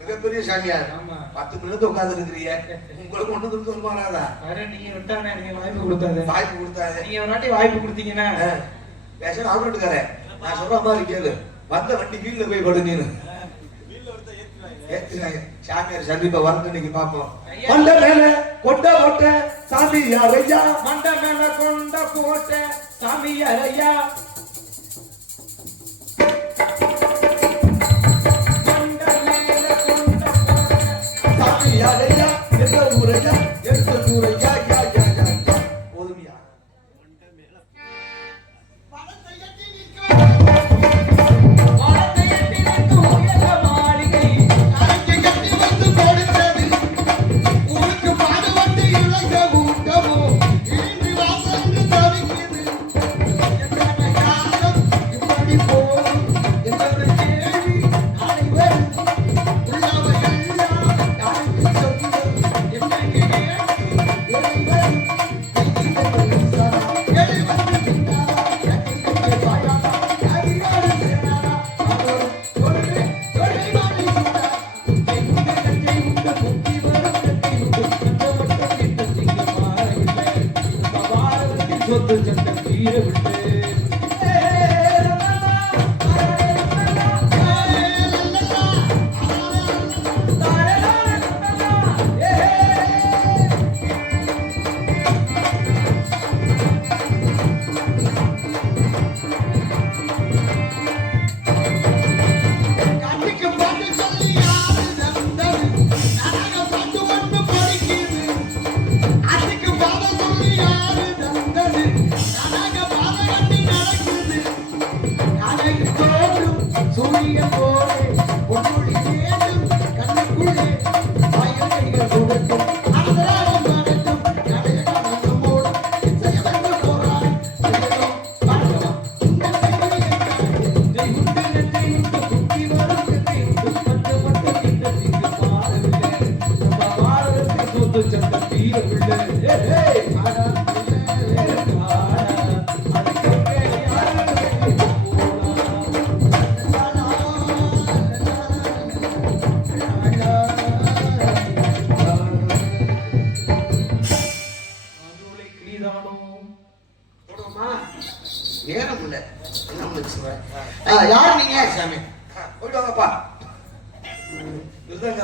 மிகப்பெரிய சாமியார் 10 நிமிஷம் உட்கார்ந்து இருக்கிறீங்க. உங்களுக்கு ஒண்ணு துண்டு வருமானாதா? நீங்க விட்டானே, நீங்க வாய்ப்பு கொடுத்தாது நீங்க ஒரு நாட்டி வாய்ப்பு கொடுத்தீங்கன்னா பேசணும். ஆப்ரேட்டுக்கார நான் சொல்ற மாதிரி கேளு. வந்த வண்டி வீல்ல போய் படு. நீனு சாமியார் சந்திப்ப வந்து இன்னைக்கு பாப்போம். மண்ட மேல கொண்ட போட்ட சாமியார் ஐயா, மண்ட மேல கொண்ட போட்ட சாமியார் ஐயா, சாமியாரையா எந்த ஊரையா எந்த ஊரையா யா யா யா போதுமியா? மாளிகை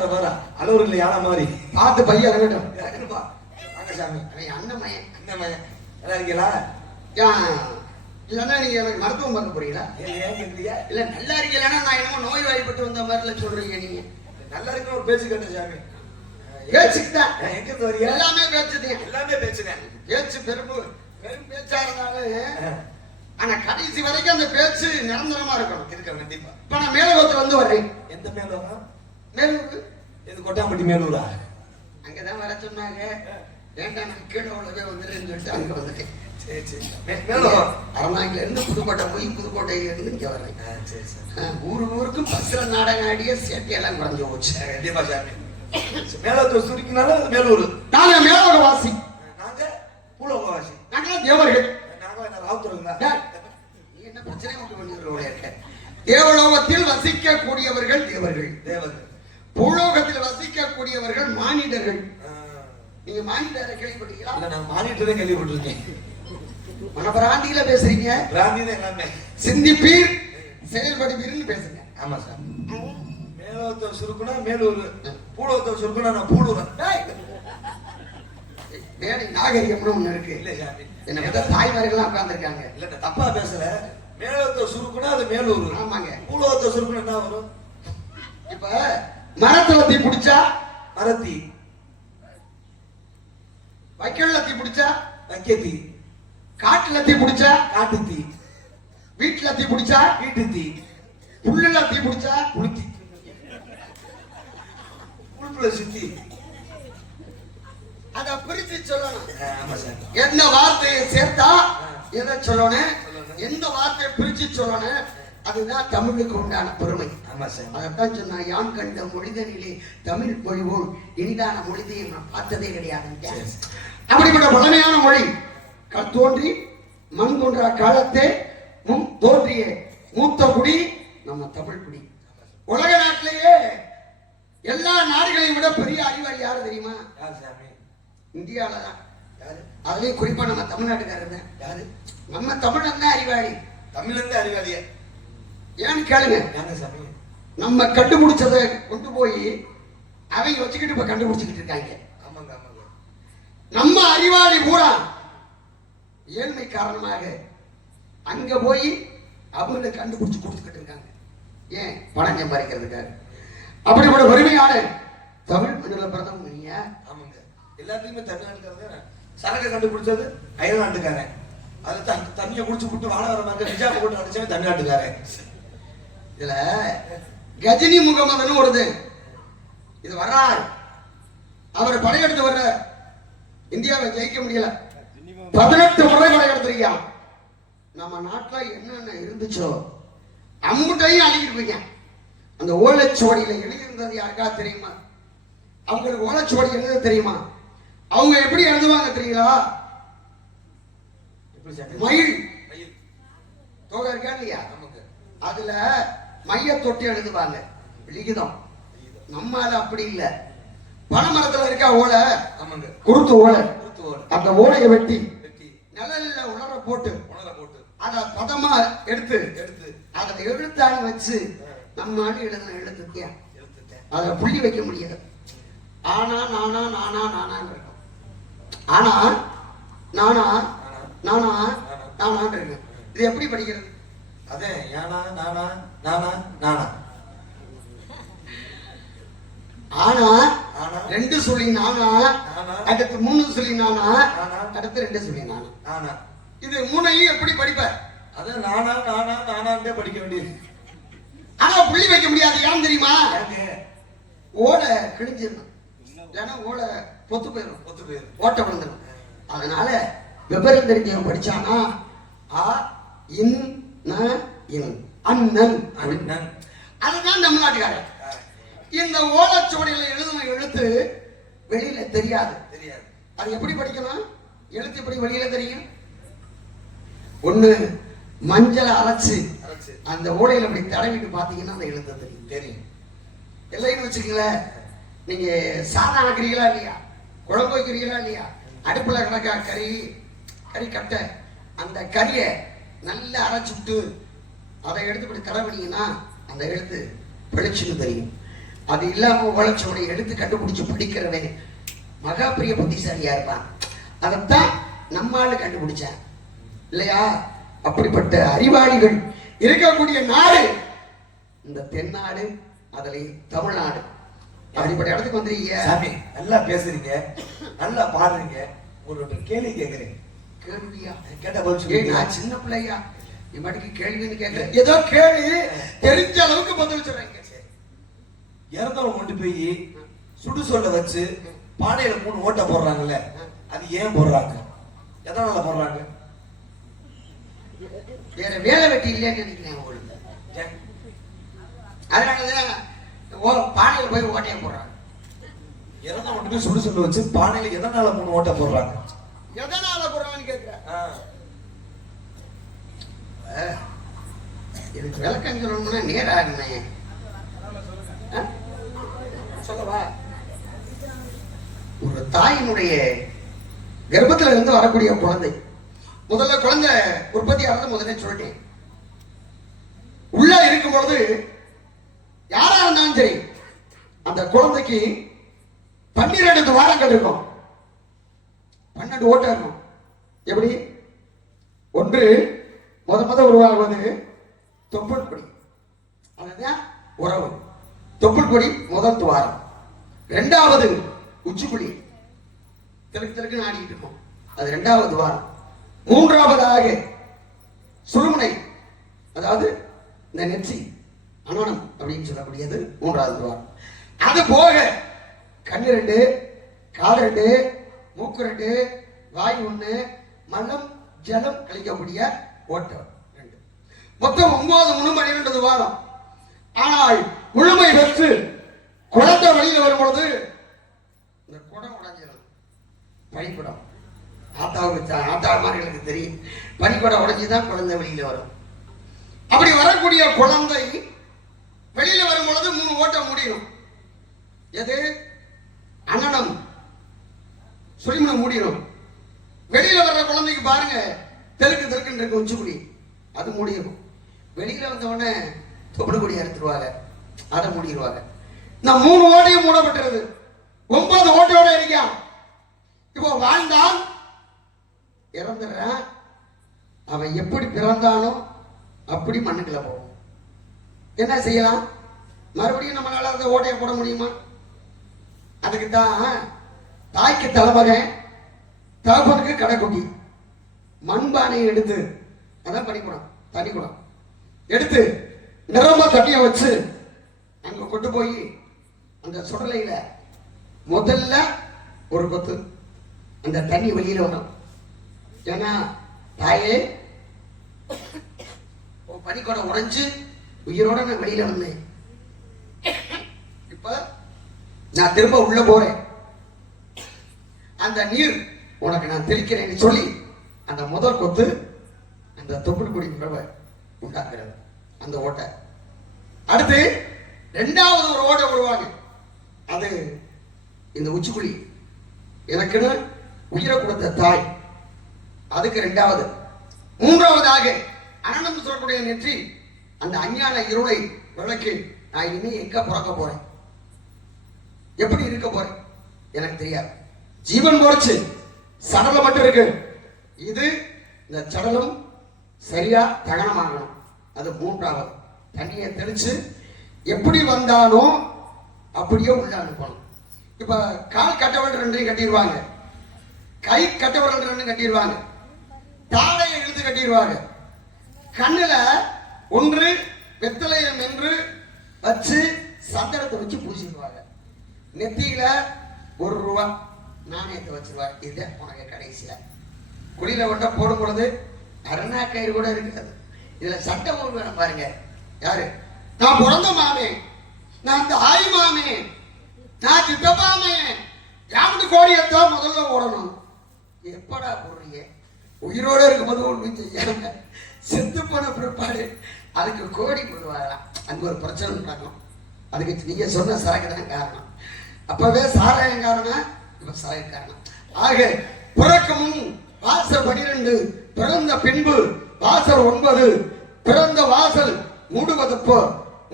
பேசுற பாரு அலூர்ல யானை மாதிரி பார்த்து பையன் இறங்கட்டும். இறங்குப்பா. வாங்க சாமி. அவன் அண்ணன் மயன். அண்ணன் மகன் நல்லா இருக்கீங்களா? இல்லன்னா நீங்க எனக்கு மருத்துவம் பார்க்க போறீங்களா? ஏன் கேக்குறீங்க? இல்ல நல்லா இருக்கலன்னா நான் என்னமோ நோய் வாய்ப்பட்டு வந்த மாதிரில சொல்றீங்க நீங்க. நல்லா இருக்குன்னு ஒரு பேச்சு கேட்டேன் சாமி. பேச்சுக்குதான். எங்க இருந்து வரீங்க? எல்லாமே பேச்சுதான். எல்லாமே பேச்சுங்க. பேச்சு பெரும் பேச்சா இருந்தாலும் ஆனா கடைசி வரைக்கும் அந்த பேச்சு நிரந்தரமா இருக்கணும். இருக்க கண்டிப்பா. இப்ப நான் மேலோகத்துல வந்து வர்றேன். எந்த மேலூரா? மேலூர். இது கொட்டாம்பட்டி மேலூரா? அங்கதான் வர சொன்னாங்க. வேண்டாம் நான் கீழே உள்ளவே வந்துடுறேன்னு சொல்லிட்டு அங்க வந்துட்டேன். சரி சரி. மேலூர் அரமாங்கில இருந்து புதுக்கோட்டை போய் புதுக்கோட்டையில இருந்து இங்க வர்றேன். சரி சரி. ஊருக்கு பஸ்ல நாடகம் ஆடிய சேட்டையெல்லாம் குறைஞ்சு போச்சு. கண்டிப்பா சாமி. மேலூர் சுருக்கினாலும் அது மேலூர். நாங்க மேலோக வாசி. நாங்க பூலோகவாசி. நாங்களாம் தேவர்கள். நாங்க என்ன ராவுத்தருங்களா? நீ என்ன பிரச்சனை மட்டும் பண்ணிடுறோம். தேவலோகத்தில் வசிக்க கூடியவர்கள் தேவர்கள். தேவர்கள். பூலோகத்தில் வசிக்க கூடியவர்கள் மானிடர்கள். நீங்க மானிடரை கேள்விப்பட்டீங்களா? இல்ல நான் மானிட்டரே கேள்விப்பட்டிருக்கேன். மனப்பராண்டியில பேசுறீங்க. பிராந்தி தான் எல்லாமே. சிந்திப்பீர் செயல்படுவீர்னு பேசுங்க. ஆமா சார். மேலோகத்தை சுருக்குனா மேலூர், பூலோகத்தை சுருக்குனா நான் பூலூர். வேலை நாகரிகம்னு ஒண்ணு இருக்கு. இல்ல சாமி. என்ன பார்த்தா தாய்மார்கள்லாம் உட்கார்ந்துருக்காங்க. இல்ல நான் தப்பா பேசல. மேலோகத்தை சுருக்குனா அது மேலூர். ஆமாங்க. பூலோகத்தை சுருக்குனா என்ன வரும்? இப்ப மரத்துல தீ பிடிச்சா மரத்தி, வைக்கல்ல தீ பிடிச்சா வைக்கத்தி, காட்டுல தீ பிடிச்சா காட்டுத்தி, வீட்டுல தீ பிடிச்சா வீட்டுத்தி, புல்லுல தீ பிடிச்சா புளுத்தி, புல்புல சுத்தி. அத பிரிச்சு சொல்லணும். ஆமா சார். எந்த வார்த்தையை சேர்த்தா எதை சொல்லணும், எந்த வார்த்தையை பிரிச்சு சொல்லணும், அதுதான் தமிழுக்கு உண்டான பெருமை. ஆமா சார். அதைத்தான் சொன்னா, யான் கண்ட மொழிதனிலே தமிழ் மொழிவோல் இனிதான மொழிதையை நான் பார்த்ததே கிடையாது. அப்படிப்பட்ட பழமையான மொழி தோன்றி மண் தோன்றா காலத்தே முன் தோன்றிய மூத்த குடி நம்ம தமிழ் குடி. உலக நாட்டிலேயே எல்லா நாடுகளையும் விட பெரிய அறிவாளி யாரு தெரியுமா? யார் சாமி? இந்தியாவில தான். யாரு? அதுலயும் குறிப்பா நம்ம தமிழ்நாட்டுக்காரர் தான். யாரு? நம்ம தமிழன் தான் அறிவாளி. தமிழ்ல இருந்து அறிவாளிய. ஏன்னு கேளுங்க. யாங்க சாமி? நம்ம கண்டுபிடிச்சதை கொண்டு போய் அவங்க வச்சுக்கிட்டு இப்ப கண்டுபிடிச்சுக்கிட்டு இருக்காங்க. ஆமாங்க ஆமாங்க. நம்ம அறிவாளி பூரா ஏழ்மை காரணமாக அங்க போய் அவங்களை கண்டுபிடிச்சு கொடுத்துக்கிட்டு இருக்காங்க. ஏன்? பணம் சம்பாதிக்கிறதுக்காக. அப்படிப்பட்ட வறுமையான தமிழ் மண்ணில பிறந்தவங்க நீங்க. ஆமாங்க. எல்லாத்துக்குமே தமிழ்நாட்டுக்காரங்க. சரக்கு கண்டுபிடிச்சது அயல்நாட்டுக்காரன். அது தண்ணியை குடிச்சு விட்டு வாழ வர நிஜாம போட்டு அடிச்சவன் தமிழ்நாட்டுக்காரன். இதுல கஜினி முகமதுன்னு வருது. இது வர்றார். அவர் படையெடுத்து வர்ற இந்தியாவை ஜெயிக்க முடியல. 18 முறை படையெடுத்திருக்கான். நம்ம நாட்டுல என்னென்ன இருந்துச்சோ அம்புட்டையும் அழிக்கிட்டு போய்க்கான். அந்த ஓலைச்சுவடியில எழுதியிருந்தது யாருக்கா தெரியுமா? அவங்களுக்கு ஓலைச்சுவடி எழுத தெரியுமா? அவங்க எப்படி எழுதுவாங்க தெரியுங்களா? மயில் தோகை இருக்கா இல்லையா? அதுல மைய தொட்டி எழுதுவாங்க, லிகிதம். நம்மால அப்படி இல்ல. பனைமரத்துல இருக்கா ஓலை, குருத்து ஓலை. அந்த ஓலையை வெட்டி நிழல்ல உணர போட்டு அத பதமா எடுத்து அதை எழுத்தாணி வச்சு நம்ம ஆண்டு எழுதின எழுத்துத்தியா அதை புள்ளி வைக்க முடியாது. ஆனா நானா நானா நானான்னு இருக்கும். ஆனா நானா நானா நானான்னு இருக்கு. இது எப்படி படிக்கிறது? அதே யானா நானா நானா நானா. ஆனா 2 சொல்லி நானா, அடுத்து 3 சொல்லி நானா, அடுத்து 2 சொல்லி நானா. நானா. இது 3ஐயும் எப்படி படிப்ப? அத நானா நானா நானான்றே படிக்க வேண்டியது. ஆனா புள்ளி வைக்க முடியாது. ஏன் தெரியுமா? ஓலை கிழிஞ்சிடணும், இல்லைன்னா ஓலை பொத்து போயிடும், ஓட்ட விழுந்துடும். அதனால விவரம் தெரிஞ்சவன் படிச்சானா ஆ இன் ந இன் அண்ணன் அண்ணன். அதுதான் தமிழ்நாட்டுக்காரன். இந்த ஓலைச்சுவடியில எழுதுன எழுத்து வெளியில தெரியாது. அது எப்படி படிக்கணும்? எழுத்து எப்படி வெளியில தெரியும்? ஒண்ணு மஞ்சளை அரைச்சு அந்த ஓலையில அப்படி தடவிட்டு பாத்தீங்கன்னா அந்த எழுத்து தெரியும். இல்லைன்னு வச்சுக்கங்களேன், நீங்க சாதம் ஆக்குறீங்களா இல்லையா, குழம்பு வைக்கிறீங்களா இல்லையா, அடுப்புல கிடக்கா கறி கட்டை, அந்த கறியை நல்லா அரைச்சுட்டு அதை எடுத்து இப்படி தடவினீங்கன்னா அந்த எழுத்து வெளிச்சுன்னு தெரியும். அது இல்லாம உழைச்சவனை எடுத்து கண்டுபிடிச்சு படிக்கிறவன் மகா பெரிய புத்திசாலியா இருப்பான். அதைத்தான் நம்மால கண்டுபிடிச்சேன் இல்லையா? அப்படிப்பட்ட அறிவாளிகள் இருக்கக்கூடிய நாடு இந்த தென்னாடு, அதுல தமிழ்நாடு. அப்படிப்பட்ட இடத்துக்கு வந்துருக்கீங்க. சாமி நல்லா பேசுறீங்க, நல்லா பாடுறீங்க. ஒரு கேள்வி கேட்கிறேன். கேள்வியா? கேட்ட பதில் சொல்லி. நான் சின்ன பிள்ளையா இம்மாட்டிக்கு கேள்வின்னு கேட்கிறேன். ஏதோ கேள்வி தெரிஞ்ச அளவுக்கு பதில் சொல்றீங்க. இறந்தவங்க கொண்டு போய் சுடுசொல்ல வச்சு பானையில 3 ஓட்டை போடுறாங்கல்ல, அது ஏன் போடுறாங்க? எதனால போடுறாங்க? வேற வேலை வெட்டி இல்லைன்னு நினைக்கிறேன் உங்களுக்கு. அதனாலதான் பானையில போய் ஓட்டையை போடுறாங்க. இறந்தவங்க கொண்டு போய் சுடுசொல்ல வச்சு பானையில எதனால 3 ஓட்டை போடுறாங்க? எதனால போடுறாங்கன்னு கேட்கிறேன். இதுக்கு விளக்கம் சொல்லணும்னா நேராகுமே. சொல்லவா? ஒரு தாயினுடைய கர்ப்பத்துல இருந்து வரக்கூடிய குழந்தை, முதல்ல குழந்தை உற்பத்தி ஆகிறது முதல்ல சொல்லிட்டேன். உள்ள இருக்கும் பொழுது யாரா இருந்தாலும் சரி, அந்த குழந்தைக்கு 12 வாரங்கள் இருக்கும், 12 ஓட்டை இருக்கும். எப்படி? ஒன்று முத உருவாகுவது தொப்புள் கொடி, அதுதான் உறவு. தொப்புள் கொடி முதல் துவாரம். 2வது உச்சிக்குழி, திருக்கு திருக்கு ஆடிட்டு இருக்கும், அது 2வது துவாரம். 3வதாக சுழுமுனை, அதாவது இந்த நெற்றி அனனம் அப்படின்னு சொல்லக்கூடியது 3வது துவாரம். அது போக கண்ணு 2, காது 2, மூக்கு 2, வாய் 1, மலம் ஜலம் கழிக்கக்கூடிய ஓட்டம் 2. மொத்தம் 9 3 12 துவாரம். ஆனால் முழுமை பெற்று குழந்தை வெளியில வரும் பொழுது இந்த குடம் உடைஞ்சிடும். பனிக்குடம் ஆத்தாமார்களுக்கு தெரியும், பனிக்குடம் உடைஞ்சுதான் குழந்தை வெளியில வரும். அப்படி வரக்கூடிய குழந்தை வெளியில வரும் பொழுது 3 ஓட்டம் முடியும். எது? அனனம் சுழிமுனை மூடிடும். வெளியில வர்ற குழந்தைக்கு பாருங்க, தெருக்கு தெருக்குன்னு இருக்க உச்சிக்குடி, அது மூடிடும். வெளியில வந்த உடனே தொப்புளுக்குடி அறுத்துருவாங்க, அதை மூடிடுவாங்க. இந்த 3 ஓட்டையும் மூடப்பட்டுறது. 9 ஓட்டையோட இருக்கான். இப்போ வாழ்ந்தான், இறந்துடுறான். அவன் எப்படி பிறந்தானோ அப்படி மண்ணுக்குள்ள போகும். என்ன செய்யலாம்? மறுபடியும் நம்மளால அந்த ஓட்டையை போட முடியுமா? அதுக்கு தான் தாய்க்கு தலைமகன், தகப்பனுக்கு கடைக்குட்டி. மண்பானையை எடுத்து, அதான் பனிக்குடம், தண்ணிக்குடம் எடுத்து நிறமா தண்ணியை வச்சு அங்க கொண்டு போய் அந்த சுடலையில முதல்ல ஒரு கொத்து அந்த தண்ணி வெளியில வரும். ஏன்னா தாயே பனிக்குடம் உடைஞ்சு உயிரோட நான் வெளியில வந்தேன், இப்ப நான் திரும்ப உள்ள போறேன், அந்த நீர் உனக்கு நான் தெளிக்கிறேன்னு சொல்லி அந்த முதல் கொத்து அந்த தொப்புள் கொடி உறவை உண்டாக்குறது, அந்த ஓட்டை. அடுத்து 2வது ஒரு ஓட்டை உருவாங்க, அது இந்த உச்சிக்குழி. எனக்குன்னு உயிரை கொடுத்த தாய், அதுக்கு 2வது. 3வதாக அனனம் சொல்லக்கூடிய நெற்றி, அந்த அஞ்ஞான இருளை விளக்கி நான் இனிமே எங்க பிறக்க போறேன், எப்படி இருக்க போறேன் எனக்கு தெரியாது. ஜீவன் போச்சு, சடலம் மட்டும் இருக்கு. இது இந்த சடலம் சரியா தகனமாகணும், அது 3வது. தண்ணியை தெளிச்சு எப்படி வந்தானோ அப்படியே உள்ள அனுப்பணும். இப்ப கால் கட்டவர்கள் 2 கட்டிடுவாங்க, கை கட்டவர்கள் 2 கட்டிடுவாங்க, தாடையை இழுத்து கட்டிடுவாங்க. கண்ணுல 1 வெத்தலையை மென்று வச்சு சந்தனத்தை வச்சு பூசிடுவாங்க. நெத்தியில 1 ரூபா நாணயத்தை வச்சிருவாங்க. இது உனக்கு கடைசியா குடியில ஒட்ட போடும் பொழுது அரணா கயிறு கூட இருக்காது. இதுல சட்டம் ஒரு வேணும் பாருங்க. யாரு? நான் பிறந்த மாமே, நான் தாய் மாமே, நான் சித்தப்பாமே, யாமுட்டு கோடியத்தான் முதல்ல ஓடணும். எப்படா போடுறீங்க? உயிரோட இருக்கும்போது ஒன்றும் செய்யாம செத்து போன பிற்பாடு அதுக்கு கோடி போடுவாங்களாம். அங்க ஒரு பிரச்சனை நடக்கும். அதுக்கு நீங்க சொன்ன சரக்கு தான் காரணம். அப்பவே சாராயம் காரணம், இப்ப சாராயம் காரணம். ஆக பிறக்கமும் வாசல் 12, பிறந்த பின்பு வாசல் 9, பிறந்த வாசல் மூடுவதப்போ,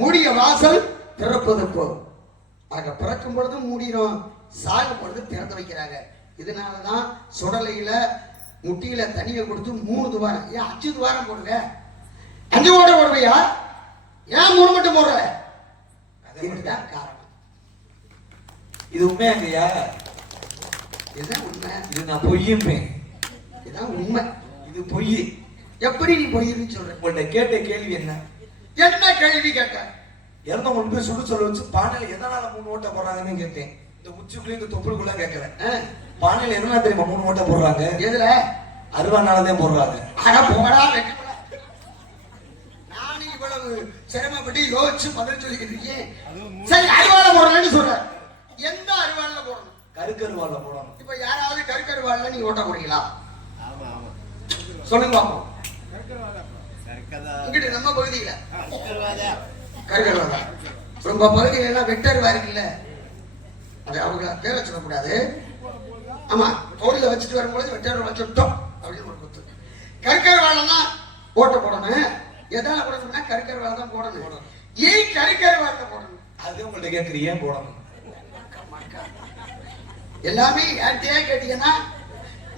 மூடிய வாசல் திறப்பதப்போ. ஆக பிறக்கும் பொழுதும் மூடிடும், சாகும் பொழுது திறந்து வைக்கிறாங்க. இதனாலதான் சுடலையில முட்டியில தண்ணியை கொடுத்து 3 துவாரம், ஏன் 5 துவாரம் போடுங்க? 5 ஓட போடுவையா? ஏன் 3 மட்டும் போடுற? இதுதான் காரணம். இது உண்மையாங்கய்யா? இதுதான் உண்மை. இது நான் பொய்யுமே. இதுதான் உண்மை. இது பொய். எப்படி நீ பொய்ன்னு சொல்ற? உங்கள்ட்ட கேட்ட கேள்வி என்ன? என்ன கேள்வி கேட்ட? இறந்த கொண்டு போய் சுடு சொல்ல வச்சு பானையில எதனால 3 ஓட்டை போடுறாங்கன்னு கேட்டேன். இந்த உச்சிக்குள்ளே இந்த தொப்புளுக்குள்ள கேட்கறேன். பானையில எதனால தெரியுமா 3 ஓட்டை போடுறாங்க? எதுல? அருவானாலதான் போடுறாங்க. ஆனா போடா வெட்டப்படா. நானும் இவ்வளவு சிரமப்பட்டு யோசிச்சு பதில் சொல்லிக்கிட்டு இருக்கேன். சரி, அருவால போடுறேன்னு சொல்ற. எந்த அருவால போடணும்? கருக்கருவால போடணும். இப்ப யாராவது கருக்கருவால நீங்க ஓட்ட போறீங்களா? சொல்லுங்க பாப்போம். இங்கிட்டு நம்ம பகுதியில கருக்கருவால. ரொம்ப பகுதியில எல்லாம் வெட்டருவா இருக்குல்ல, அது அவங்க பேரை சொல்லக்கூடாது. ஆமா, தோல்ல வச்சுட்டு வரும்போது வெட்டருவா வச்சுட்டோம் அப்படின்னு ஒரு குத்து. கருக்கருவாலன்னா ஓட்ட போடணும். எதால போடணும்னா கருக்கருவால தான் போடணும். ஏன் கருக்கருவால போடணும்? அது உங்கள்ட்ட கேட்கறீங்க, ஏன் போடணும்? எல்லாமே யார்கிட்டயே கேட்டீங்கன்னா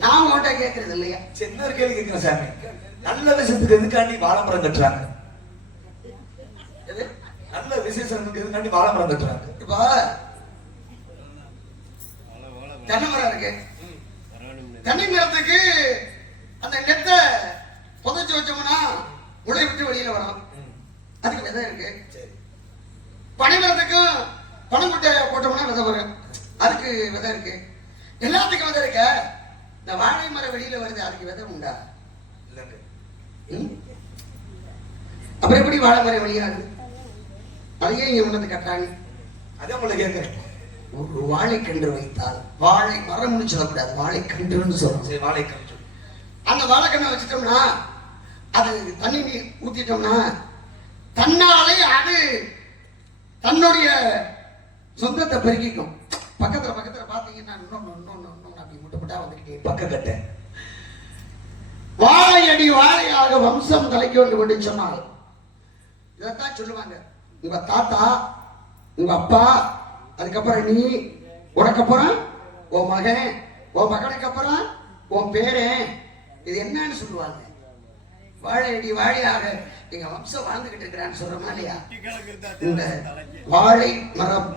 நான் உன்கிட்ட கேட்கறது இல்லையா? சின்ன ஒரு கேள்வி கேட்கிறேன் சாமி. நல்ல விஷயத்துக்கு எதுக்காண்டி வாழைமரம் கட்டுறாங்க? நல்ல விசேஷத்துக்கு எதுக்காண்டி வாழைமரம் கட்டுறாங்க? இப்போ தென்னை மரம் இருக்கு. தென்னை மரத்துக்கு அந்த நெத்தை புதைச்சு வச்சோம்னா முளை விட்டு வெளியில வரும். அதுக்கு விதை இருக்கு. பனை மரத்துக்கும் பனங்குட்டை போட்டோம்னா விதை வரும். அதுக்கு விதை இருக்கு. எல்லாத்துக்கும் விதை இருக்க. இந்த வாழை மரம் வெளியில வருது, அதுக்கு விதை உண்டா? இல்லங்க. அப்புறம் எப்படி வாழை மரம் வெளியாகுது? அதையே இங்க உணர்ந்து கட்டுறாங்க. அதான் உங்களை கேட்கிறேன். ஒரு வாழைக்கன்று வைத்தால், வாழை மரம்னு சொல்லக்கூடாது, வாழைக்கன்றுன்னு சொல்லணும். சரி, வாழைக்கன்று. அந்த வாழைக்கண்ணை வச்சுட்டோம்னா அது தண்ணி நீர் ஊத்திட்டோம்னா தன்னாலே அது தன்னுடைய சொந்தத்தை பெருக்கிக்கும். பக்கத்துல பக்கத்துல பாத்தீங்கன்னா இன்னொன்னு அப்படி முட்டை வந்துட்டு பக்கக்கட்டை. வாழை அடி வாழையாக வம்சம் தலைக்க வேண்டும் என்று சொன்னால் இதைத்தான் சொல்லுவாங்க. உங்க தாத்தா, உங்க அப்பா, அதுக்கப்புறம் நீ, உனக்கப்புறம் உன் மகன், உன் மகனுக்கு அப்புறம் உன் பேரன். இது என்னன்னு சொல்லுவாங்க? வாழை அடி வாழையாக எங்க வம்சம் வாழ்ந்துகிட்டு இருக்கிறான்னு சொல்ற மாதிரியா? இந்த வாழை மரம்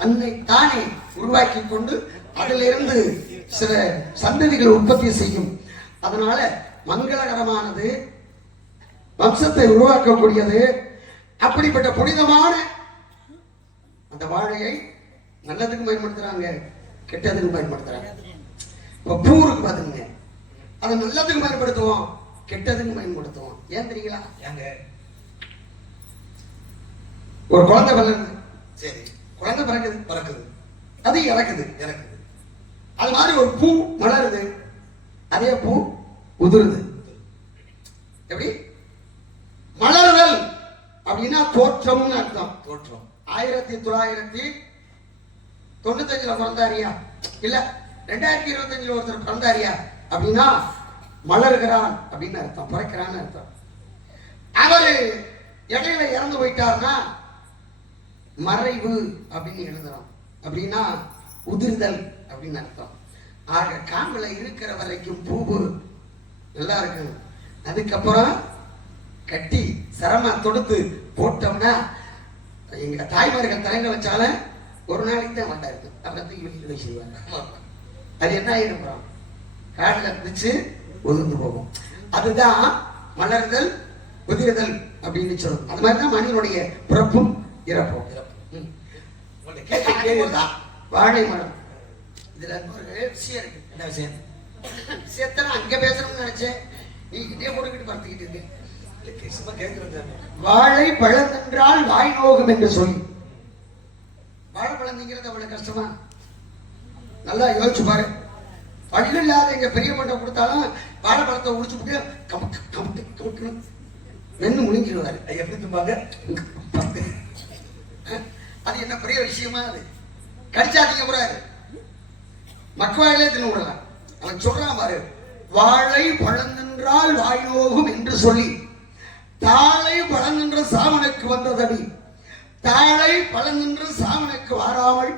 தன்னை தானே உருவாக்கி கொண்டு அதிலிருந்து சில சந்ததிகளை உற்பத்தி செய்யும். அதனால மங்களகரமானது, வம்சத்தை உருவாக்கக்கூடியது. அப்படிப்பட்ட புனிதமான அந்த வாழையை நல்லதுக்கு பயன்படுத்துறாங்க, கெட்டதுக்கு பயன்படுத்துறாங்க. இப்ப பூ இருக்கு பாத்துங்க, அதை நல்லதுக்கு பயன்படுத்துவோம், கெட்டதுக்கு பயன்படுத்துவோம். ஏன் தெரியுங்களா? ஏங்க? ஒரு குழந்தை பிறகுது. சரி, குழந்தை பிறக்குது, பறக்குது, அது இறக்குது. இறக்குது. அது மாதிரி ஒரு பூ மலருது, அதே பூ உதிருது. எப்படி? மலருதல் அப்படின்னா தோற்றம்னு அர்த்தம். தோற்றம். 1995 பிறந்தாரியா, இல்ல 2025 ஒருத்தர் பிறந்தாரியா அப்படின்னா மலர்கிறான் அப்படின்னு அர்த்தம், பிறக்கிறான்னு அர்த்தம். அவரு இடையில இறந்து போயிட்டார்னா மறைவு அப்படின்னு எழுதுறோம். அப்படின்னா உதிர்தல் அப்படின்னு அர்த்தம். ஆக காம்பல இருக்கிற வரைக்கும் பூவு நல்லா இருக்கு. அதுக்கப்புறம் கட்டி சரமா தொடுத்து போட்டோம்னா எங்க தாய்மார்கள் தலைங்க வச்சாலும் ஒரு நாளைக்கு தான் வந்தா இருக்கு. அப்புறம் வெளியில் வச்சுருவாங்க. அது என்ன ஆயிருக்கிறோம்? காட்டில் பிடிச்சு ஒதுந்து போகும். அதுதான் மலர்தல் உதிர்தல் அப்படின்னு சொல்லும். அது மாதிரிதான் மனிதனுடைய பிறப்பும் இறப்பும். வாழை மரம் இதுல ஒரு விஷயம் இருக்கு. என்ன விஷயம்? விஷயத்த நான் அங்க பேசணும்னு நினைச்சேன், நீ இதே போட்டுக்கிட்டு படுத்துக்கிட்டு இருக்கு. வாழை பழந்தென்றால் வாய் நோகும் என்று சொல்லி, வாழைப்பழம் திங்கிறது அவ்வளவு கஷ்டமா? நல்லா யோசிச்சு பாரு. பல்லு இல்லாத எங்க பெரிய மண்டை கொடுத்தாலும் வாழைப்பழத்தை உடிச்சு விட்டு கமுக்கு கமுக்கு கமுக்கு மென்னு முழுங்கிடுவாரு. எப்படி தும்பாங்க? அது என்ன பெரிய விஷயமா? அது கடிச்சாதீங்க கூடாது, மக்கவாயிலே தின்னு விடலாம். அவன் சொல்றான் பாரு, வாழை பழந்தென்றால் வாய் நோகும் என்று சொல்லி தாழை பழந்தென்ற சாமனுக்கு வந்ததடி தாழை பழநின்று சாமனுக்கு வாராமல்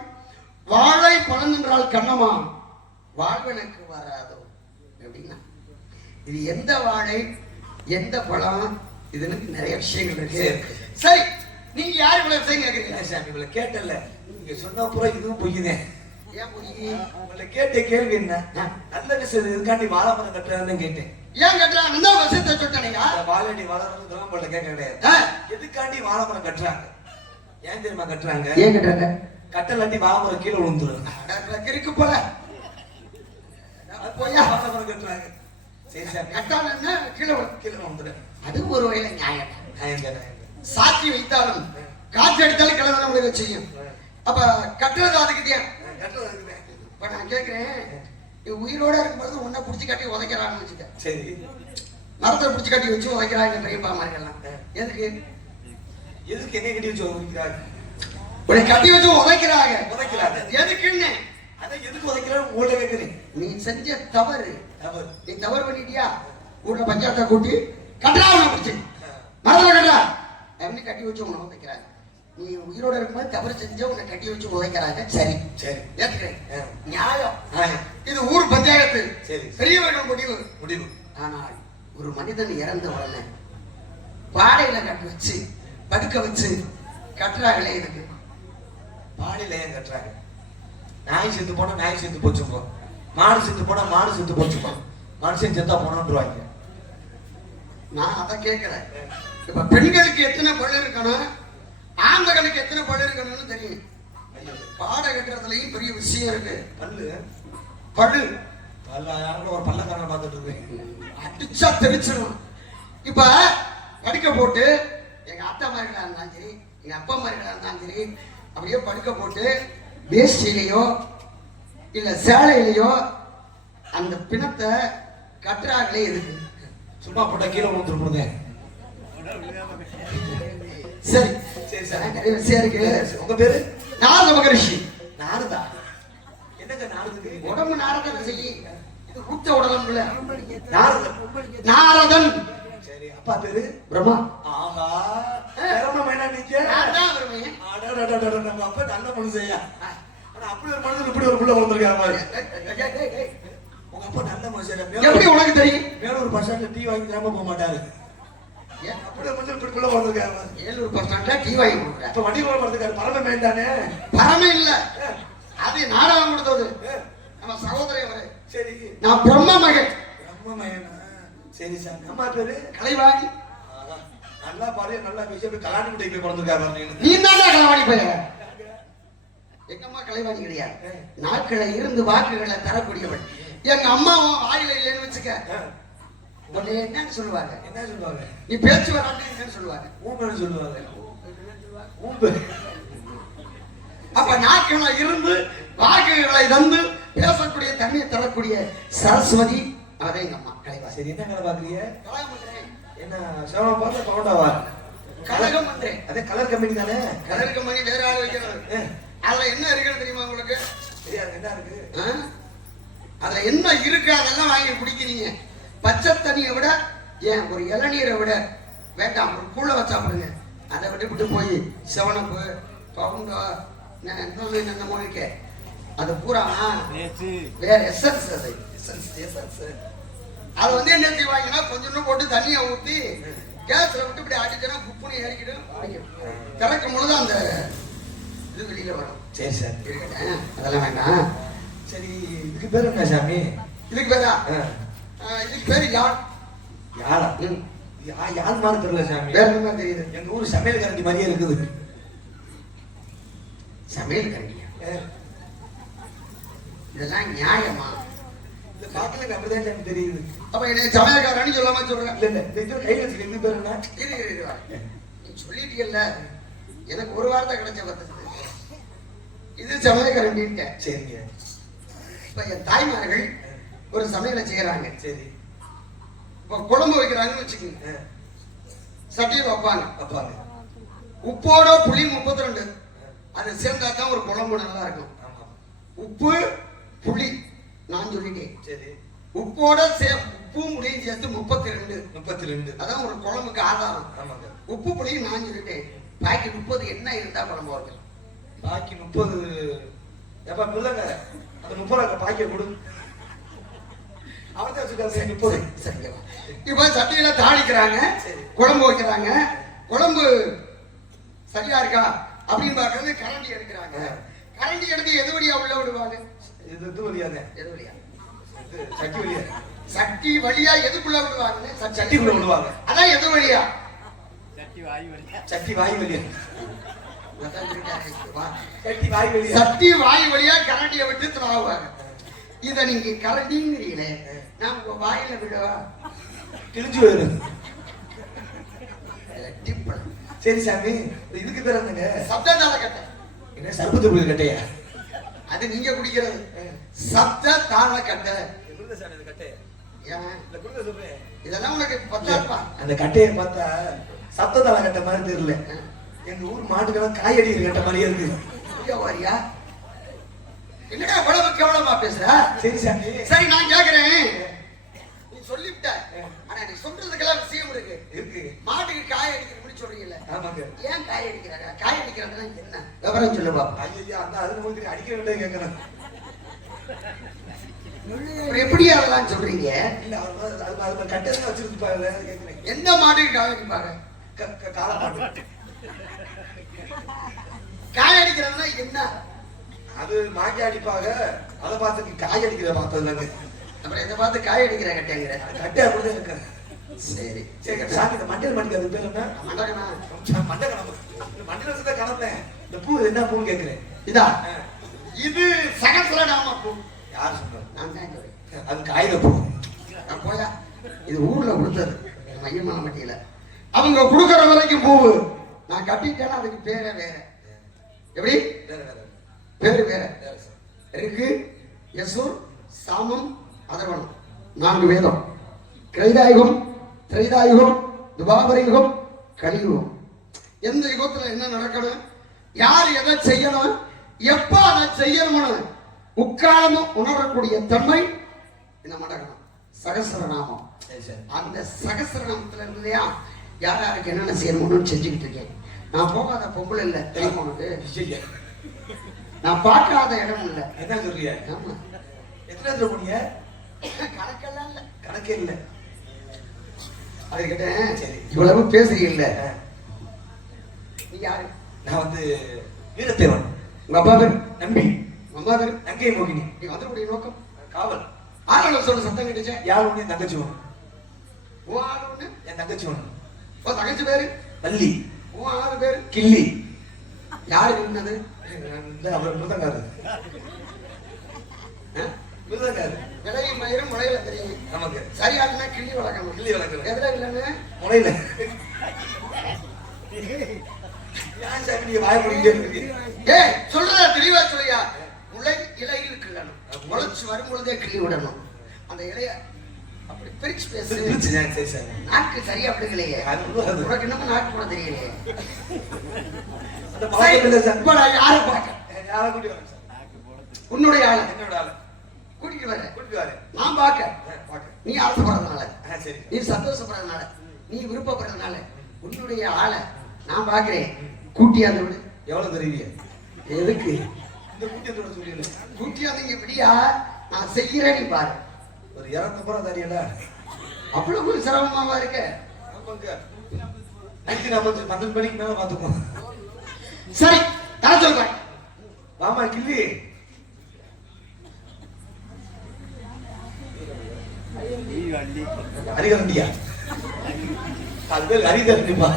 வாழை பழநின்றால் கண்ணமா வாழ்வனுக்கு வராதோ அப்படின்னா இது எந்த வாழை எந்த பழம் இதுன்னு நிறைய விஷயங்கள் இருக்கு. சரி, நீங்க யாரு இவ்வளவு விஷயம் கேக்குறீங்க? சாமி இவ்வளவு கேட்டல, நீங்க சொன்ன அப்புறம் இதுவும் பொய்யுதேன். ஏன் பொய்? உங்களை கேட்ட கேள்வி என்ன? நல்ல விஷயம் இதுக்காண்டி வாழை மரம் கட்டுறாங்கன்னு கேட்டேன். ஏன் கட்டுறாங்க? என்ன விஷயத்தை சொல்லிட்டீங்க? வாழடி வளர்றதுலாம் உங்கள்ட்ட கேட்க கிடையாது. எதுக்காண்டி வாழை மரம் கட்டுறாங்க? ஏன் தெரியுமா கட்டுறாங்க? ஏன் கட்டுறாங்க? கட்டலாட்டி வாழை மரம் கீழே விழுந்துரும். இருக்கு போல போயா வாழை மரம் கட்டுறாங்க. சரி சார், கட்டால என்ன கீழே கீழே வந்துடும். அது ஒரு வகையில நியாயம். நியாயம். சாட்சி வைத்தாலும் காற்று அடித்தாலும் கிளம்ப நம்மளுக்கு செய்யும். அப்ப கட்டுறது அதுக்கு ஏன் கட்டுறது? இப்ப நான் கேட்கிறேன், உயிரோட இருக்கும்போது உன்னை புடிச்சு கட்டி உதைக்கிறான்னு வச்சுக்க. சரி, மரத்தை புடிச்சு கட்டி வச்சு உதைக்கிறாங்க பெரியப்பா மாதிரிலாம். எதுக்கு எதுக்கு என்ன கட்டி வச்சு உதைக்கிறாங்க? உன்னை கட்டி வச்சு உதைக்கிறாங்க. உதைக்கிறாங்க எதுக்குன்னு? அதை எதுக்கு உதைக்கிறாங்க உங்கள்ட்ட கேட்கிறேன். நீ செஞ்ச தவறு. தவறு. நீ தவறு பண்ணிட்டியா? ஊர்ல பஞ்சாயத்தை கூட்டி கட்டுறா உன்னை பிடிச்சு மரத்துல கட்டுறா அப்படின்னு கட்டி வச்சு உன்னை உதைக்கிறாங்க. நீ உயிரோட இருக்கும்போது தவறு செஞ்ச உன்னை கட்டி வச்சு உதைக்கிறாங்க. சரி சரி, ஏத்துக்கிறேன், நியாயம். இது இது ஊர் பஞ்சாயத்து. சரி, பெரியவர்கள் முடிவு. முடிவு. ஆனால் ஒரு மனிதன் இறந்த உடனே பாடையில கட்டி வச்சு படுக்க வச்சு கட்டுறாங்களே இதுக்கு. பாடியில ஏன் கட்டுறாங்க? நாய் செத்து போனா நாய் செத்து போச்சுப்போம், மாடு செத்து போனா மாடு செத்து போச்சுப்போம், மனுஷன் செத்தா போனோன்றுவாங்க. நான் அதை கேட்கிறேன். இப்ப பெண்களுக்கு எத்தனை பல்லு இருக்கணும், ஆண்களுக்கு எத்தனை பல்லு இருக்கணும்னு தெரியும். பாடை கட்டுறதுலயும் பெரிய விஷயம் இருக்கு. பல்லு பல்லு பல்லு ஒரு பல்லக்காரனை பார்த்துட்டு இருக்கேன், அடிச்சா தெரிச்சிடும். இப்ப படுக்க போட்டு எங்க அத்தா மாதிரிகளா இருந்தாலும் சரி, எங்க அப்பா மாதிரிகளா இருந்தாலும் சரி, அப்படியே படுக்க போட்டு வேஷ்டியிலையோ இல்ல சேலையிலையோ அந்த பிணத்தை கட்டுறாங்களே இருக்கு. சும்மா போட்டா கீழே விழுந்துருப்போங்க. சரி சரி சார், நிறைய விஷயம் இருக்கு. உங்க பேரு? நாரத மகரிஷி. நாரதா? என்னங்க நாரது? உடம்பு நாரதன் செய்யி, இது கூட்ட உடலம் இல்ல. நாரதன். நாரதன். சரி, அப்பா பேரு? பிரம்மா. ஆஹா, பிரம்ம என்ன நீங்க? நான் தான் பிரம்மே. அடடடடட, நம்ம அப்பா நல்ல மனுஷன்யா. ஆனா அப்படி ஒரு மனுஷன் இப்படி ஒரு புள்ள வந்திருக்காரு மாதிரி. உங்க அப்பா நல்ல மனுஷன். எப்படி உனக்கு தெரியும்? வேலூர் பஸ் ஸ்டாண்ட்ல டீ வாங்கி தராம போக மாட்டாரு. அப்படி ஒரு மனுஷன் இப்படி புள்ள வந்திருக்காரு. ஏலூர் பஸ் ஸ்டாண்ட்ல டீ வாங்கி கொடுக்குறேன். இப்ப வண்டி கூட வந்திருக்காரு. பரம மேண்டானே. பரமே இல்ல, அது நாடகம் கொடுத்தது நம்ம சகோதரி அவரு. சரி, நான் பிரம்ம மகன். பிரம்ம மகனா? சரி சார், அம்மா பேரு? கலைவாணி. நல்லா பாரு, நல்லா பேசி போய் கலாணி முட்டைக்கு போய் பிறந்திருக்காரு. நீ தான் கலைவாணி பையன். எங்க அம்மா கலைவாணி கிடையாது. நாட்களை இருந்து வாக்குகளை தரக்கூடியவள். எங்க அம்மாவும் வாயில இல்லைன்னு வச்சுக்க, உடனே என்னன்னு சொல்லுவாங்க? என்ன சொல்லுவாங்க? நீ பேச்சு வரான்னு சொல்லுவாங்க. ஊம்பு சொல்லுவாங்க. ஊம்பு. அப்ப நாட்களை இருந்து வாக்குகளை தந்து பேசக்கூடிய தன்மையை தரக்கூடிய சரஸ்வதி அதே எங்க அம்மா கலைவாணி. சரி, என்ன கலை பாக்குறீங்க? கலகம் பண்றேன். என்ன சேவனை பார்த்து பவுண்டாவா? கலகம் பண்றேன். அதே கலர் கம்பெனி தானே? கலர் கம்பெனி வேற ஆள் வைக்கிறது. அதுல என்ன இருக்குன்னு தெரியுமா உங்களுக்கு? தெரியாது. என்ன இருக்கு அதுல? என்ன இருக்கு அதெல்லாம் வாங்கி குடிக்கிறீங்க. பச்சை தண்ணியை விட ஏன் ஒரு இளநீரை விட வேண்டாம், ஒரு கூழ வச்சா சாப்பிடுங்க. அதை விட்டு போய் செவனப்பு பவுண்டோ என்னமோ இருக்கே, அது பூரா வேற எசன்ஸ். அது எசன்ஸ். அது வந்து என்ன செய்வாங்கன்னா கொஞ்சம் போட்டு தண்ணியை ஊற்றி கேஸ்ல விட்டு இப்படி அடிச்சனா குப்புன்னு ஏறிக்கிட்டு திறக்கும் பொழுது அந்த இது வெளியில வரும். சரி சார், அதெல்லாம் வேண்டாம். சரி, இதுக்கு பேர் என்ன சாமி? இதுக்கு பேரா? இதுக்கு பேரு யாழ். யாழா? யாழ் மாதிரி தெரியல சாமி. வேற என்ன தெரியுது? எங்க ஊர் சமையல் கரண்டி மாதிரியே இருக்குது. சமையல் கரண்டியா? இதெல்லாம் நியாயமா? இந்த பாட்டுல அப்படிதான் சாமி தெரியுது. அப்ப என்ன சமையல்காரன்னு சொல்லாம சொல்றேன்? இல்ல இல்ல, இந்த இது கையில வச்சுக்க. இது பேர் என்ன? நீ சொல்லிட்டீங்கல்ல, எனக்கு ஒரு வார்த்தை கிடைச்ச பத்தது. இது சமையல் கரண்டின்னு. சரிங்க. இப்ப என் தாய்மார்கள் ஒரு சமையலை செய்யறாங்க. சரி, இப்ப குழம்பு வைக்கிறாங்கன்னு வச்சுக்கோங்க. சட்டியில் வைப்பாங்க. அப்பாங்க உப்போட புளி 32 அது சேர்ந்தா தான் ஒரு குழம்பு நல்லா இருக்கும். உப்பு புளி நான் சொல்லிட்டேன். சரி, உப்போட உப்பு புளியும் சேர்த்து 32. 32 அதான் ஒரு குழம்புக்கு ஆதாரம். ஆமாங்க. உப்பு புளியும் நான் சொல்லிட்டேன். பாக்கி 30 என்ன இருந்தா குழம்பு வைக்கலாம். பாக்கி 30 எப்ப இல்லங்க அந்த 30 பாக்கிய கொடு அவர்தான் வச்சுக்காரு 30 சரிங்க. இப்ப சட்டியில தாளிக்கிறாங்க, சரி. குழம்பு வைக்கிறாங்க. குழம்பு சரியா இருக்கா அப்படின்னு பார்க்கறது கரண்டி எடுக்கிறாங்க. கரண்டி எடுத்து எது வழியா உள்ள விடுவாங்க? இது வழியாங்க. எது வழியா? சட்டி வழியா. சட்டி வழியா எதுக்குள்ள விடுவாங்கன்னு சட்டிக்குள்ள விடுவாங்க. அதான் எது வழியா? சட்டி வாய் வழியா. சட்டி வாய் வழியா. சட்டி வாய் வழியா கரண்டியை விட்டு திராவுவாங்க. இத நீங்க கரண்டிங்கிறீங்களே, நான் உங்க வாயில விடவா? கிழிஞ்சு போயிரு. சரி சாமி, இதுக்கு பேர் என்னங்க? சப்தத்தால கட்டை. என்ன சர்பத்து குடி கட்டையா? அது நீங்க குடிக்கிறது. சப்த தாள கட்டை. இதெல்லாம் உனக்கு பத்தாப்பா. அந்த கட்டையை பார்த்தா சப்தத்தாள கட்டை மாதிரி தெரியல. எங்க ஊர் மாட்டுக்கெல்லாம் காய் அடிக்கிற கட்டை மாதிரியே இருக்கு. வாரியா? என்னடா இவ்வளவு கேவலமா பேசுற? சரி சாமி. சரி நான் கேக்குறேன், நீ சொல்லிவிட்ட. ஆனா நீ சொல்றதுக்கெல்லாம் விஷயம் இருக்கு. இருக்கு. மாட்டுக்கு காய் அடிக்கிறதுன்னு சொல்றீங்கல்ல. ஆமாங்க. ஏன் காய் அடிக்கிறாங்க? காய் அடிக்கிறதுனா என்ன விவரம் சொல்லுவா. ஐயா அந்த அது உங்களுக்கு அடிக்க வேண்டிய கேட்கறேன். எப்படி அதெல்லாம் சொல்றீங்க? இல்ல அது கட்டை வச்சிருப்பாங்க கேக்குறேன். எந்த மாட்டுக்கு காய் அடிப்பாங்க? காளை மாட்டு. காய் அடிக்கிறதுனா என்ன? அது மாங்கி அடிப்பாங்க. அதை பார்த்து காய் அடிக்கிற பார்த்ததுலங்க. அப்புறம் இதை பார்த்து காய் அடிக்கிற கட்டைங்கிற கட்டை அப்படிதான் இருக்கு. சரி சரி சாமி, இந்த மண்டல் மணிக்கு அது பேர் என்ன? மண்டகனா? மண்டல் கணப்பு. மண்டல வச்சுதான் கணப்பேன். இந்த பூ என்ன பூன்னு கேட்கிறேன். இதா? இது சகஸ்ரநாம பூ. யார் சொன்னார்? நான் தான் சொல்றேன். அது காகித பூ. நான் போயா, இது ஊர்ல கொடுத்தது மையமான மட்டியில. அவங்க கொடுக்கற வரைக்கும் பூவு. நான் கட்டிட்டேன்னா அதுக்கு பேரே வேற. எப்படி? வேற வேற பேரு வேற வேற. இருக்கு. யசுர், சாமம், அதர்வனம், 4 வேதம். கிரைதாயுகம், திரைதாயுகம், துபாபரயுகம், கலியுகம். எந்த யுகத்துல என்ன நடக்கணும், யார் எதை செய்யணும், எப்ப அதை செய்யணும்னு முக்காலமும் உணரக்கூடிய தன்மை இந்த மண்டகம் சகஸ்ரநாமம். அந்த சகஸ்ரநாமத்துல இருந்ததையா யார் யாருக்கு என்னென்ன செய்யணும்னு செஞ்சுக்கிட்டு இருக்கேன். நான் போகாத பொம்பளை இல்லை தெரியுமா உனக்கு? நான் பார்க்காத இடம் இல்லை. என்ன சொல்றிய? ஆமா. எத்தனை இடத்துல போனீங்க? கணக்கெல்லாம் இல்லை. கணக்கே இல்லை. அதுக்கிட்ட சரி இவ்வளவு பேசுறீங்கல்ல, நீ யாரு? நான் வந்து வீரத்தேவன். உங்க அப்பா பேர் நம்பி. அம்மா பேர் நங்கை மோகினி. நீ வந்தக்கூடிய நோக்கம் காவல். ஆளுநர் சொல்ற சத்தம் கேட்டுச்சு. யார் ஒண்ணு என் தங்கச்சி ஒண்ணு. உன் ஆளு ஒண்ணு, என் தங்கச்சி ஒண்ணு. உன் தங்கச்சி பேரு வள்ளி. உன் ஆளு பேரு கிள்ளி. யாரு இருந்தது? அவர் மிருதங்காரு. மிருதங்காரு. விலையும் மயிரும் முளையில தெரியும். நமக்கு சரியாதுன்னா கிள்ளி வளர்க்கணும். கிள்ளி வளர்க்கணும். எதுல இல்லைன்னு முளையில. ஏன் சாமி நீங்க வாய முடிஞ்சே இருக்கீங்க? ஏய் சொல்றத தெளிவா சொல்லியா. முளை இலையில் கிள்ளணும். முளைச்சு வரும் பொழுதே கிள்ளி விடணும். அந்த இலைய அப்படி பிரிச்சு பேசு. சரி சரி. நாக்கு சரியா பிடிக்கலையே. உனக்கு இன்னமும் நாக்கு போட தெரியலையே. அந்த பாக்கெட்ல சார். இப்ப நான் யாரை பார்க்க? யாரை கூட்டி வரேன் சார்? உன்னுடைய ஆளு. என்னோட ஆளு. கூட்டிட்டு வரேன். கூட்டிட்டு வரேன். நான் பார்க்க. பாக்க. நீ ஆசைப்படுறதுனால, சரி. நீ சந்தோஷப்படுறதுனால, நீ விருப்பப்படுறதுனால உன்னுடைய ஆளை நான் பார்க்கிறேன். கூட்டியாந்து விடு. எவ்வளவு தெரியுங்க? எதுக்கு இந்த கூட்டியத்தோட சொல்லிடல. கூட்டியாந்தீங்க விடியா, நான் செய்யறேன் நீ பாரு. ஒரு 200 தெரியல. அவ்வளவு சிரமமாவா இருக்க? ஆமாங்க. 12 மணிக்கு மேல பாத்துக்கோ. சரி தர சொல்றேன். வாமா கிள்ளி. ஹரிகரண்டியா? அது பேர் ஹரிகரண்டிப்பா.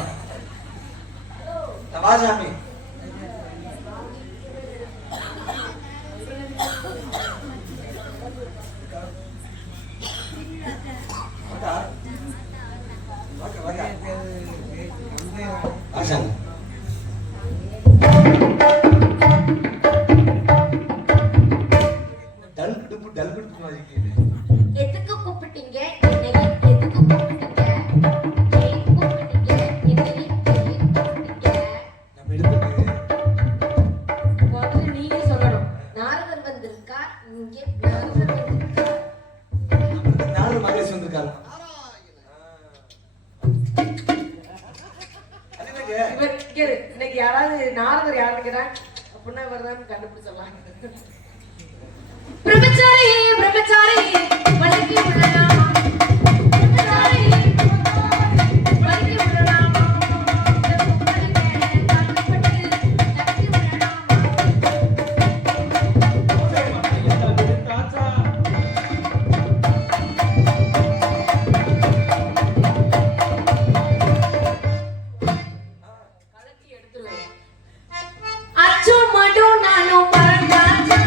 வாசாமி. வாசாமி. எதுக்கு கூப்பிட்டீங்க? என்னைய எதுக்கு கூப்பிட்டீங்க? ஏன் கூப்பிட்டீங்க? என்னைய ஏன் கூப்பிட்டீங்க? முதல்ல நீங்க சொல்லணும். நாரதர் வந்திருக்கார். இங்கே நாரதர் வந்திருக்கார். இவர் இது யாராவது நாரதர் யாருன்னு கேட்டா அப்படின்னா இவர்தான் கண்டுபிடிச்சிடலாம். பிரம்மச்சாரி பிரம்மச்சாரி வழக்கி விடலாமா, பிரம்மச்சாரி வழக்கி விடலாமா, இந்த பொங்கலுக்கு கட்டுப்பட்டு தட்டி விடலாமா. கலக்கி எடுத்துருவேன். அச்சோ மட்டும் நானும் பறந்தாச்சா.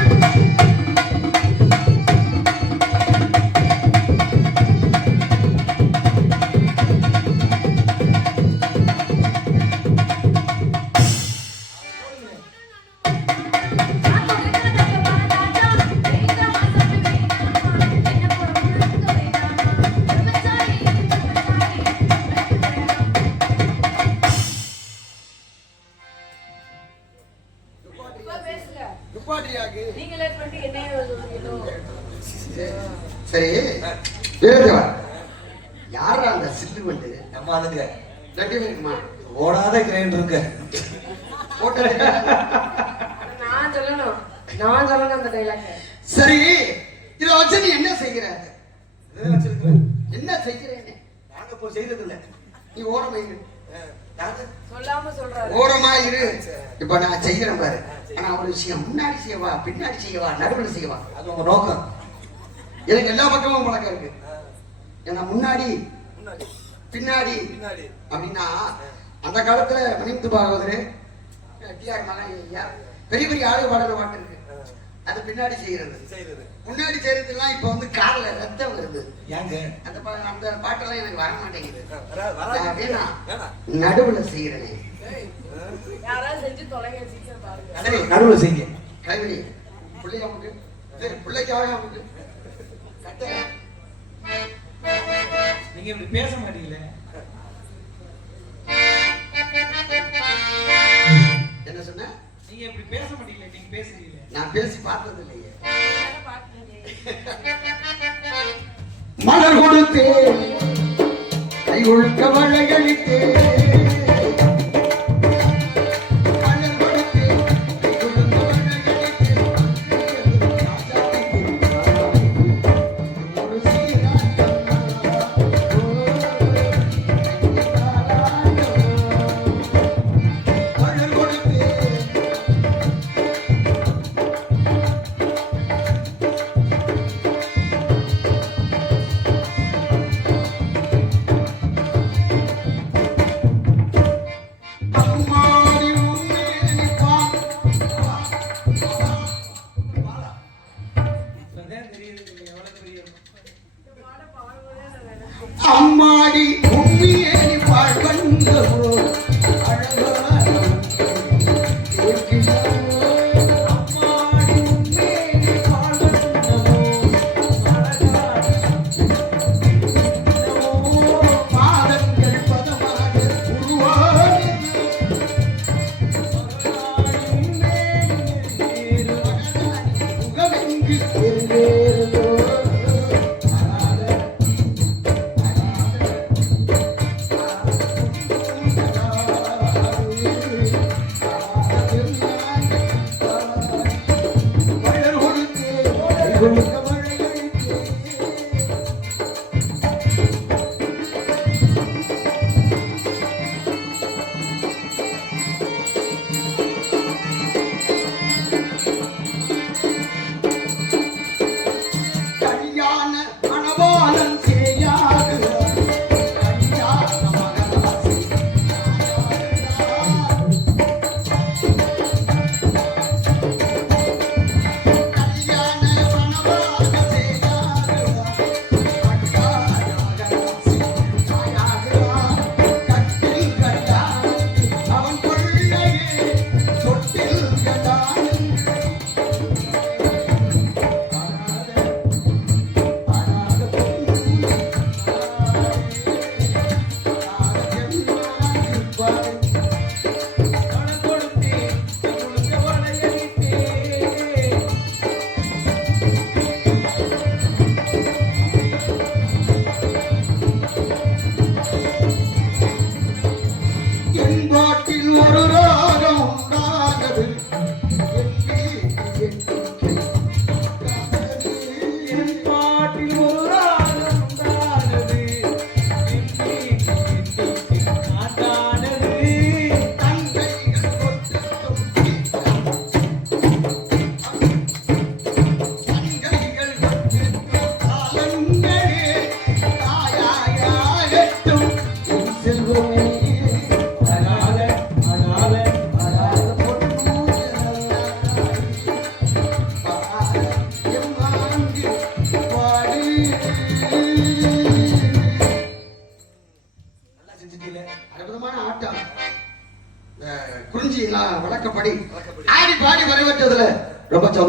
சரி வீரதேவா, யாரா அந்த சில்லு வந்து நம்ம அதுக்கு ரெண்டு இருக்குமா ஓடாத கிரைண்டர் இருக்கு. போட்டது. நான் சொல்லணும் அந்த டைலாக். சரி, இத வச்சு நீ என்ன செய்கிற? இதை வச்சிருக்கிறேன். என்ன செய்கிறேன்னு நாங்க இப்போ செய்யறது இல்ல. நீ ஓரமா இரு. நாங்க சொல்லாம சொல்றாரு. ஓரமா இரு. இப்ப நான் செய்கிறேன் பாரு. ஆனா ஒரு விஷயம், முன்னாடி செய்யவா பின்னாடி செய்யவா நடுவில் செய்யவா, அது உங்க நோக்கம். எனக்கு எல்லா பக்கமும் பழக்கம் இருக்கு. ஏன்னா முன்னாடி பின்னாடி அப்படின்னா அந்த காலத்துல மணிமுத்து பாகவதரு டிஆர் மலையா பெரிய பெரிய ஆளு பாடுற பாட்டு இருக்கு. அது பின்னாடி செய்யறது. முன்னாடி செய்யறதுலாம் இப்ப வந்து காதுல ரத்தம் வருது. ஏங்க அந்த அந்த பாட்டெல்லாம் எனக்கு வர மாட்டேங்குது. அப்படின்னா நடுவுல செய்யறேனே. யாராவது செஞ்சு தொலைங்க சீக்கிரம் பாருங்க. சரி, நடுவில் செய்யுங்க. கைவிடி பிள்ளைக்கு அமுக்கு. சரி, பிள்ளைக்காக அமுக்கு. நீங்க இப்படி பேச மாட்டீங்களே. என்ன சொன்ன? நீங்க இப்படி பேச மாட்டீங்களே, நீங்க பேசுறீங்களே. நான் பேசி பார்த்தது இல்லையே. மலர் கொடுத்தே கை ஒழுக்க வளையளித்தே, மலர் கொடுத்தே கை ஒழுக்க வளையளித்தே, ஒரு சீராட்டம் மலர் கொடுத்தே. அம்மாடி உம்மேனி இப்பதான் தெரியுது நீங்க எவ்வளவு பெரிய அம்மாடி உம்மியேனி பாழ் வந்தவோ அழகான இருக்கின்றோ. அம்மாடி உம்மியேனி பாழ் வந்தவோ அழகான பாதங்கள் பதமாக உருவானது. முகமெங்கு தெரிவேறதோ கல்யாண மணவாளன் சேயாக கல்யாண மகராசி கல்யாண மணவாளன்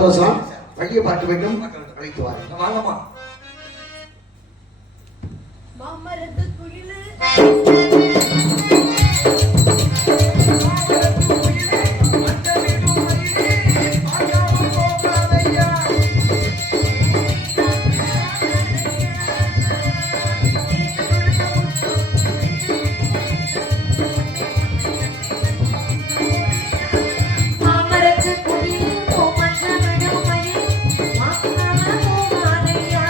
சந்தோஷம். வண்டியை பார்க்க வேண்டும், அழைத்து வாருங்கள். வாங்கம்மா. மாமரத்து குயிலு மாமரத்து குயிலு கோமச்சமிடும் மயில் மாமரத்து கோமானையா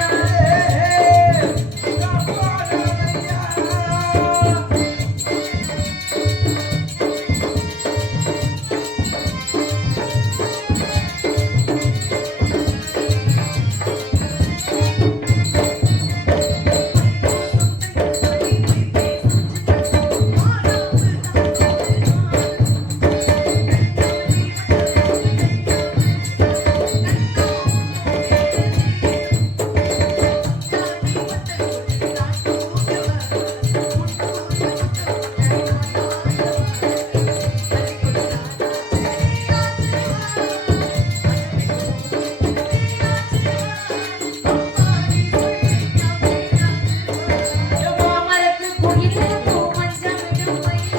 மாமரத்து குயிலு கோமச்சமிடும் மயில்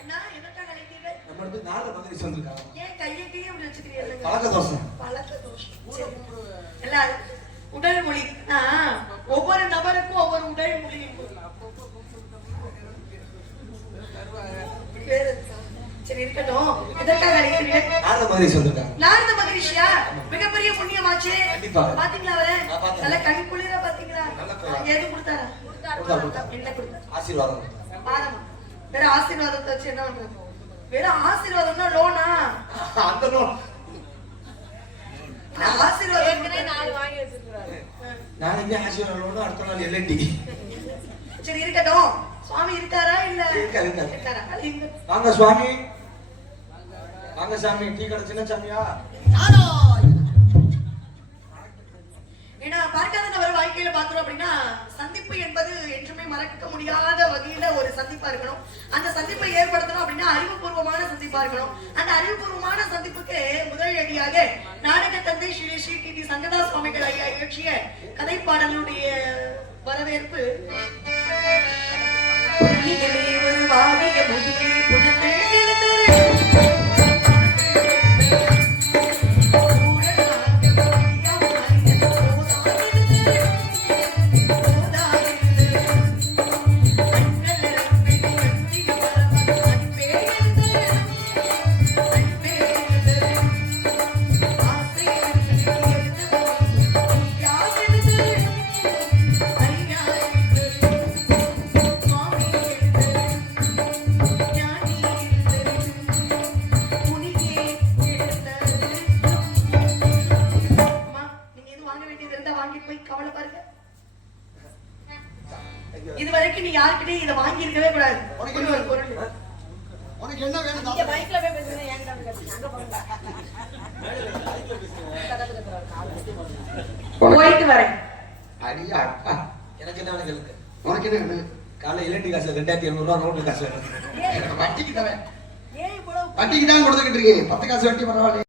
அண்ணா என்னடா கலைக்கிறீங்க? நம்ம அடுத்து நாலு மந்திரிச்சு வந்திருக்காங்க. ஏன் கையை கையை இப்படி வச்சுக்கிறீங்க? பழக்க தோசை. பழக்க தோஷம். இல்ல, அது உடல் மொழி. ஒவ்வொரு நபருக்கும் ஒவ்வொரு உடல் மொழி இருக்கு. வேறு இருக்கா? சரி இருக்கட்டும். எதற்காக அழைக்கிறீங்க? நாலு மந்திரிச்சு வந்திருக்காங்க. நாரத மகரிஷியா? மிகப்பெரிய புண்ணியமாச்சே. கண்டிப்பா. பாத்தீங்களா அவரை? நான் பார்த்தேன். நல்ல கண் குளிர பாத்தீங்களா? நல்ல குளிர. எது கொடுத்தாரா? கொடுத்தாரு. என்ன கொடுத்தாரு? ஆசீர்வாதம். பாதமா. வேற ஆசீர்வாதத்தை வச்சு என்ன பண்றது? வேற ஆசீர்வாதம்னா லோனா? அந்த நோய். ஆசீர்வாதம் நாளைக்கு ஆசீர்வாதம், அடுத்த நாள் எல்என்டி. சரி இருக்கட்டும். சுவாமி இருக்காரா இல்ல? இருக்காரு. இருக்காரா? அது இங்க. வாங்க சுவாமி. வாங்க சாமி. டீ கடை சின்ன சாமியா? ஏன்னா பார்க்காத நபர் வாழ்க்கையில பாக்குறோம் அப்படின்னா சந்திப்பு என்பது என்றுமே மறக்க முடியாத வகையில ஒரு சந்திப்பா இருக்கணும். அந்த சந்திப்பை ஏற்படுத்தணும் அப்படின்னா அறிவுபூர்வமான சந்திப்பா இருக்கணும். அந்த அறிவுபூர்வமான சந்திப்புக்கு முதல் அடியாக நாடக தந்தை ஸ்ரீ ஸ்ரீ டி சங்கடா சுவாமிகள் ஐயா இயற்றிய கதை பாடலுடைய வரவேற்பு. புள்ளிகளே ஒரு வாடிய முதுகை புனத்தை நிலத்தரு இதுவரைக்கும் நீ யார்கிட்டயும் இதை வாங்கி இருக்கவே கூடாது. உனக்கு என்ன வேணும்? இங்க பைக்ல போய் பேசுறேன். ஏன்டா அங்க போங்க. போயிட்டு வரேன். அடியா அப்பா. எனக்கு என்ன வேணும்? உனக்கு என்ன வேணும்? காலை எல்என்டி காசு 2700 நோட்டு காசு. வட்டிக்கு தரேன். ஏன் இவ்வளவு வட்டிக்கு தான் கொடுத்துக்கிட்டு இருக்கேன். 10 காசு வட்டி பரவாயில்ல.